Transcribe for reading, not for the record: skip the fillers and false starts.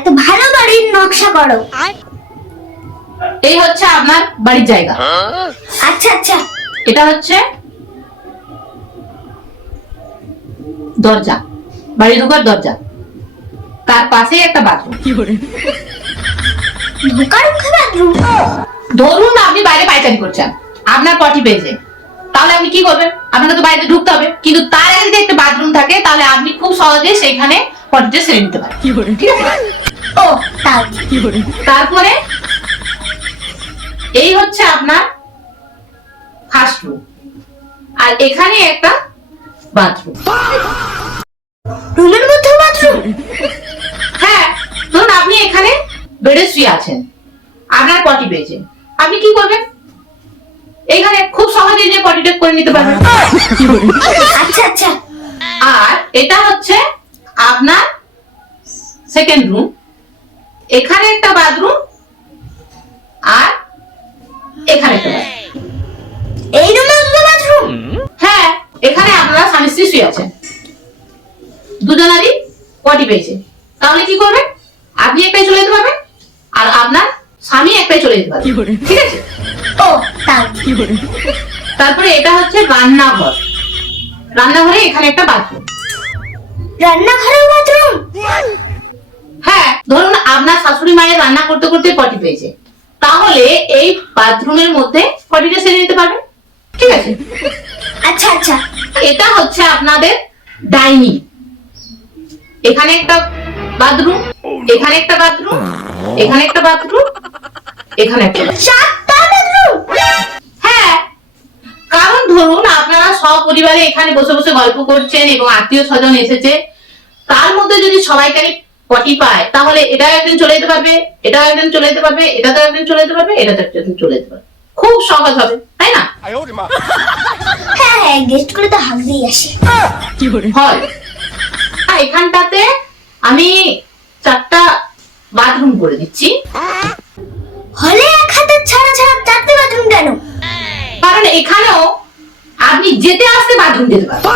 একটা ভালো বাড়ির নকশা করো। এই হচ্ছে আপনার বাড়ির জায়গা। আচ্ছা আচ্ছা। এটা হচ্ছে দরজা, বাড়ি ঢোকার দরজা, তার পাশে একটা বাথরুম। ঢোকার মুখে বাথরুম? ধরুন আপনি বাইরে পায়চারি করছেন, আপনার পটি পেয়েছে, তাহলে আপনি কি করবেন? আপনাকে তো বাইরে ঢুকতে হবে, কিন্তু তার আগে যদি একটা বাথরুম থাকে তাহলে আপনি খুব সহজে সেখানে পটিটা সেরে নিতে পারেন। ঠিক আছে? ও তাই। তারপরে এই হচ্ছে আপনার ফার্স্ট রুম, আর এখানে একটা বাথরুম। রুমের মধ্যে বাথরুম? হ্যাঁ, ধরুন আপনি এখানে বেডে শুয়ে আছেন, আপনার পটি পেয়েছে, আপনি কি করবেন? এখানে খুব সহজে যে পটিটা করে নিতে পারবেন। আচ্ছা আচ্ছা। আর এটা হচ্ছে আপনার সেকেন্ড রুম, এখানে একটা বাথরুম আর এখানে একটা বাথরুম। এই রুমে দুটো বাথরুম? হ্যাঁ, এখানে আপনারা স্বামী স্ত্রী শুয়ে আছেন, দুজনারই পটি পেয়েছে, তাহলে কি করবেন? আপনি একটাই চলে যেতে পারবেন আর আপনার স্বামী একটাই চলে যেতে পারবেন। ঠিক আছে? ও তাই। তারপরে এটা হচ্ছে রান্নাঘর, রান্নাঘরে এখানে একটা বাথরুম। রান্নাঘরেও বাথরুম? হ্যাঁ, ধরুন আপনার শাশুড়ি মায়ের রান্না করতে করতে পটি পেয়েছে, তাহলে এই বাথরুমের মধ্যে পটিটা সেরে নিতে পারবেন। ঠিক আছে? আচ্ছা আচ্ছা। এটা হচ্ছে আপনাদের ডাইনিং, এখানে একটা বাথরুম, এখানে একটা বাথরুম, এখানে একটা বাথরুম, এখানে একটা bathroom। চারটা বাথরুম? হ্যাঁ, কারণ ধরুন আপনারা সপরিবারে এখানে বসে বসে গল্প করছেন এবং আত্মীয় স্বজন এসেছে, তার মধ্যে যদি সবাইকারী পটি পায় তাহলে এটাও একদিন চলে যেতে পারবে, এটাও একদিন চলে যেতে পারবে, এটাতেও একদিন চলে যেতে পারবে, এটাতেও একদিন চলে যেতে পারবে, খুব সহজ হবে, তাই না? হ্যাঁ হ্যাঁ, গেস্ট করে তো হাঁক দিয়ে আসে। হয়। আর এখানটাতে আমি 4টা বাথরুম করে দিচ্ছি, হলে এক হাতে ছাড়া ছাড়া চারটে বাথরুম কেন? কারণ এখানেও আপনি যেতে আসতে বাথরুম যেতে পারবেন।